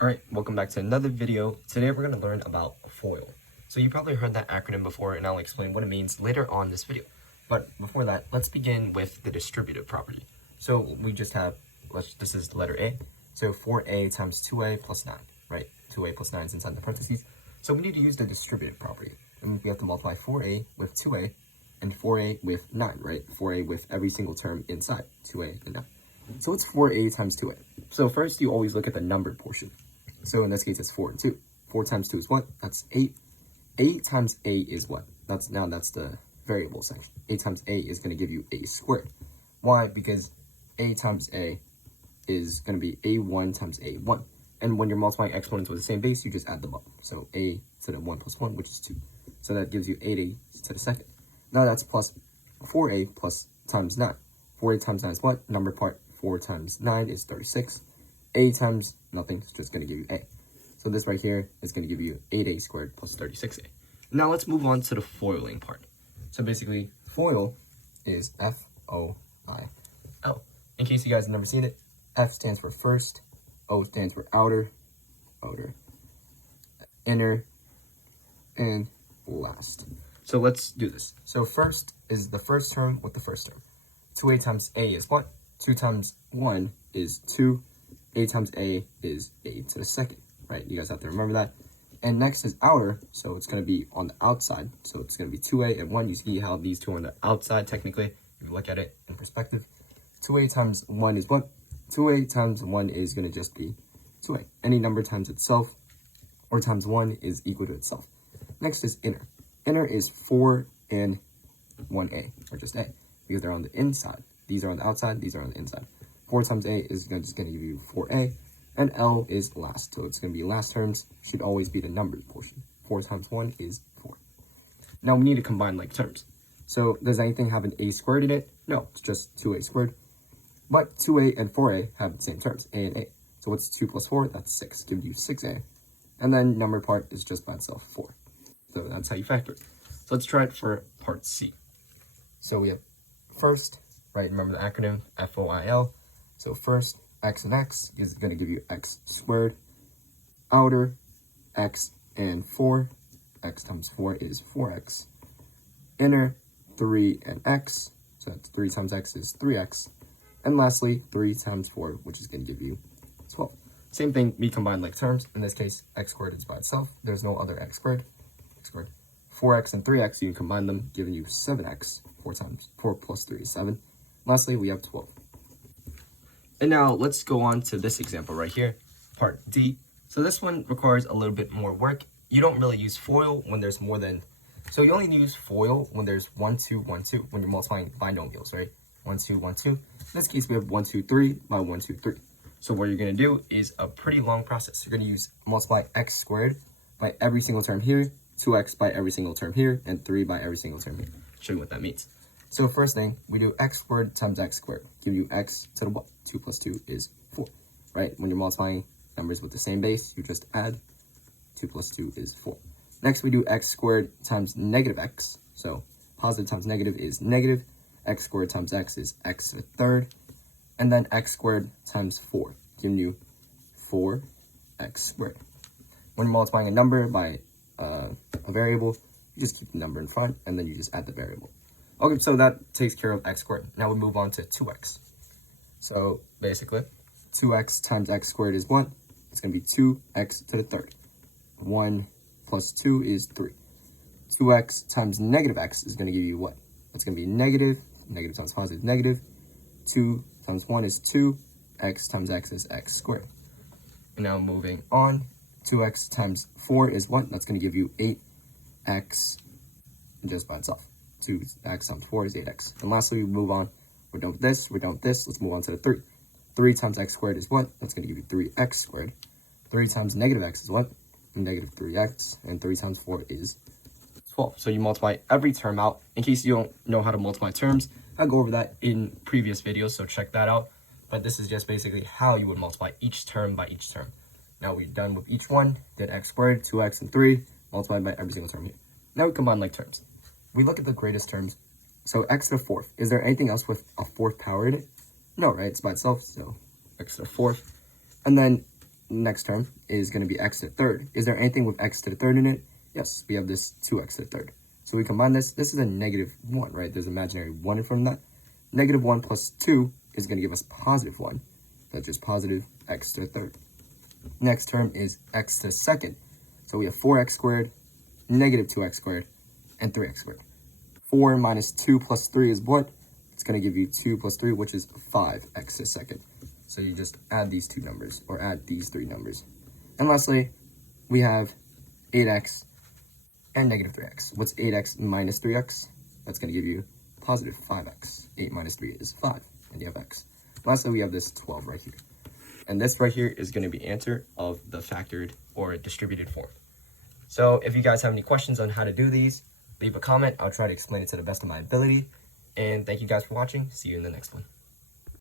Alright, welcome back to another video. Today we're going to learn about FOIL. So you probably heard that acronym before, and I'll explain what it means later on this video. But before that, let's begin with the distributive property. So we just have, this is letter A. So 4a times 2a plus 9, right? 2a plus 9 is inside the parentheses. So we need to use the distributive property. And we have to multiply 4a with 2a and 4a with 9, right? 4a with every single term inside, 2a and 9. So it's 4a times 2a. So first, you always look at the numbered portion. So in this case, it's 4 and 2. 4 times 2 is what? That's 8. 8 times a is what? That's the variable section. 8 times a is going to give you a squared. Why? Because a times a is going to be a1 times a1. And when you're multiplying exponents with the same base, you just add them up. So a to the 1 plus 1, which is 2. So that gives you 8a to the second. Now that's plus 4a plus times 9. 4a times 9 is what? Number part. 4 times 9 is 36. A times nothing is just going to give you a. So this right here is going to give you 8a squared plus 36a. Now let's move on to the foiling part. So basically, FOIL is F-O-I-L. In case you guys have never seen it, F stands for first, O stands for outer, inner, and last. So let's do this. So first is the first term with the first term. 2a times a is what? 2 times 1 is 2. A times a is a to the second, right? You guys have to remember that. And next is outer, so it's going to be on the outside. So it's going to be 2a and 1. You see how these two are on the outside, technically, if you look at it in perspective. 2a times 1 is what? 2a times 1 is going to just be 2a. Any number times itself or times 1 is equal to itself. Next is inner. Inner is 4 and 1a, or just a, because they're on the inside. These are on the outside, these are on the inside. 4 times a is just going to give you 4a, and L is last, so it's going to be last terms, should always be the numbered portion. 4 times 1 is 4. Now we need to combine like terms. So does anything have an a squared in it? No, it's just 2a squared. But 2a and 4a have the same terms, a and a. So what's 2 plus 4? That's 6, gives you 6a. And then number part is just by itself, 4. So that's how you factor it. So let's try it for part C. So we have first, right, remember the acronym, FOIL. So first, x and x is going to give you x squared. Outer, x and 4. X times 4 is 4x. Inner, 3 and x. So that's 3 times x is 3x. And lastly, 3 times 4, which is going to give you 12. Same thing, we combine like terms. In this case, x squared is by itself. There's no other x squared. X squared. 4x and 3x, you can combine them, giving you 7x. 4 plus 3 is 7. Lastly, we have 12. And now let's go on to this example right here, part D. So this one requires a little bit more work. You don't really use FOIL when there's more than, so you only use FOIL when there's 1, 2, 1, 2, when you're multiplying binomials, right? 1, 2, 1, 2. In this case, we have 1, 2, 3 by 1, 2, 3. So what you're going to do is a pretty long process. You're going to multiply x squared by every single term here, 2x by every single term here, and 3 by every single term here. I'll show you what that means. So first thing, we do x squared times x squared. Give you x to the what? 2 plus 2 is 4, right? When you're multiplying numbers with the same base, you just add 2 plus 2 is 4. Next, we do x squared times negative x. So positive times negative is negative. X squared times x is x to the third. And then x squared times 4, giving you 4x squared. When you're multiplying a number by a variable, you just keep the number in front, and then you just add the variable. Okay, so that takes care of x squared. Now we move on to 2x. So basically, 2x times x squared is what? It's going to be 2x to the third. 1 plus 2 is 3. 2x times negative x is going to give you what? It's going to be negative. Negative times positive, negative. 2 times 1 is 2. X times x is x squared. And now moving on, 2x times 4 is what? That's going to give you 8x just by itself. 2x times 4 is 8x. And lastly, we move on. We're done with this. We're done with this. Let's move on to the 3. 3 times x squared is what? That's going to give you 3x squared. 3 times negative x is what? Negative 3x. And 3 times 4 is 12. So you multiply every term out. In case you don't know how to multiply terms, I'll go over that in previous videos, so check that out. But this is just basically how you would multiply each term by each term. Now we're done with each one. Did x squared, 2x, and 3, multiplied by every single term here. Now we combine like terms. We look at the greatest terms. So x to the fourth. Is there anything else with a fourth power in it? No, right? It's by itself, so x to the fourth. And then next term is going to be x to the third. Is there anything with x to the third in it? Yes, we have this 2x to the third. So we combine this. This is a negative 1, right? There's imaginary 1 in front of that. Negative 1 plus 2 is going to give us positive 1. That's just positive x to the third. Next term is x to the second. So we have 4x squared, negative 2x squared, and 3x squared. 4 minus 2 plus 3 is what? It's going to give you 2 plus 3, which is 5x to the second. So you just add these two numbers, or add these three numbers. And lastly, we have 8x and negative 3x. What's 8x minus 3x? That's going to give you positive 5x. 8 minus 3 is 5, and you have x. Lastly, we have this 12 right here. And this right here is going to be answer of the factored or distributed form. So if you guys have any questions on how to do these, leave a comment. I'll try to explain it to the best of my ability. And thank you guys for watching. See you in the next one.